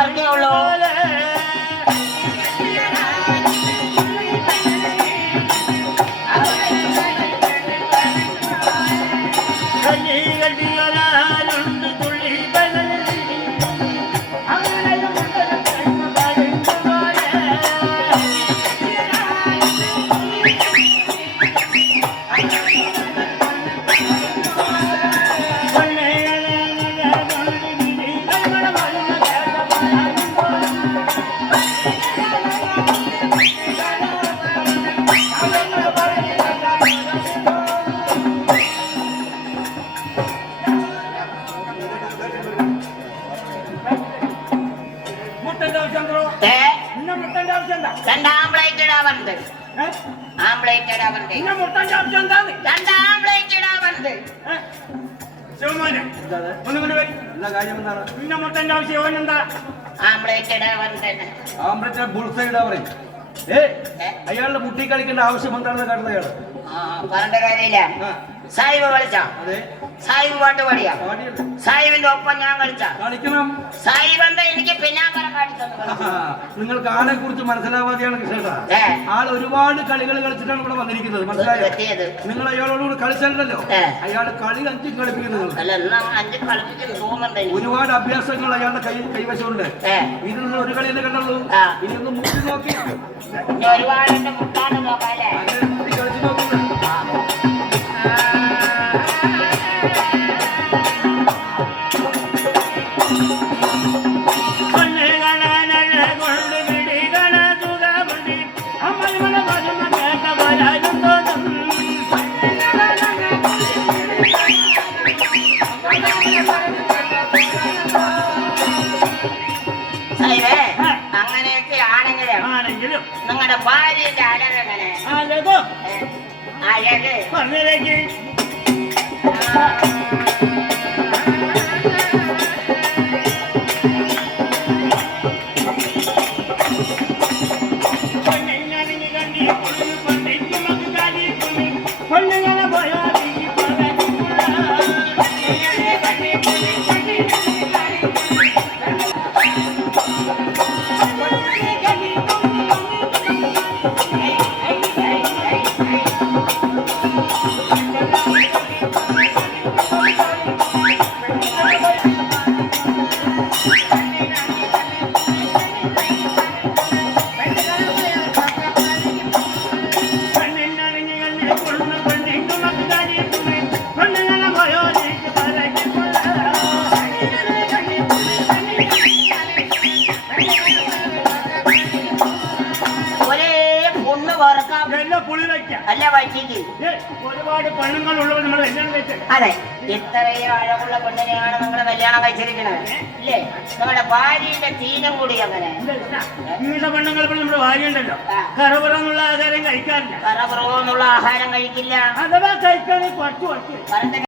അറിഞ്ഞുള്ളൂ. അയാളുടെ മുട്ടി കളിക്കേണ്ട ആവശ്യം എന്താണെന്ന് കാണുന്ന അയാള് പറഞ്ഞ കാര്യമില്ല. സാഹിബ് കളിച്ച സാഹിബ് പാട്ട് പാടിയ സാഹിബിന്റെ ഒപ്പം ഞാൻ കളിക്കണം. സാഹിബ് എന്താ എനിക്ക് പിന്നാമ്പറ കാണിച്ചു. നിങ്ങൾക്ക് ആളെ കുറിച്ച് മനസ്സിലാവാതെയാണ് കൃഷ്ണേട്ട. ആൾ ഒരുപാട് കളികൾ കളിച്ചിട്ടാണ് ഇവിടെ വന്നിരിക്കുന്നത്. മനസ്സിലായോ? നിങ്ങൾ അയാളോട് കളിച്ചല്ലോ. അയാൾ കളി 5 കളിപ്പിക്കുന്നത്. ഒരുപാട് അഭ്യാസങ്ങൾ അയാളുടെ കൈവശമുണ്ട്. ഇതിൽ ഒരു കളി തന്നെ കണ്ടുള്ളൂ. ഇനി ഒന്ന് മുട്ടി നോക്കി ഒരുപാട് മുട്ടാണ് നോക്കാല്ലേ. കളിച്ചു നോക്കുന്നത് അങ്ങനെയൊക്കെ ആണെങ്കിലും നിങ്ങളുടെ ഭാര്യയുടെ അഴകെങ്ങനെ? അഴക് പറഞ്ഞിലേക്ക് ഒരുപാട് പെണ്ണുങ്ങൾ ഉള്ളത് നമ്മൾ കല്യാണം കഴിച്ചത്. അതെ, ഇത്രയും അഴകുള്ള പെണ്ണിനെയാണ് നിങ്ങൾ കല്യാണം കഴിച്ചിരിക്കുന്നത് അല്ലേ? നമ്മുടെ ഭാര്യയുടെ തീനം കൂടി അങ്ങനെ. നിങ്ങളുടെ പെണ്ണുങ്ങൾ നമ്മുടെ ഭാര്യ ഉണ്ടല്ലോ, കറപുറന്നുള്ള ആഹാരം കഴിക്കാറില്ല. കറപുറന്നുള്ള ആഹാരം കഴിക്കില്ല. അഥവാ കഴിക്കാൻ കുറച്ച്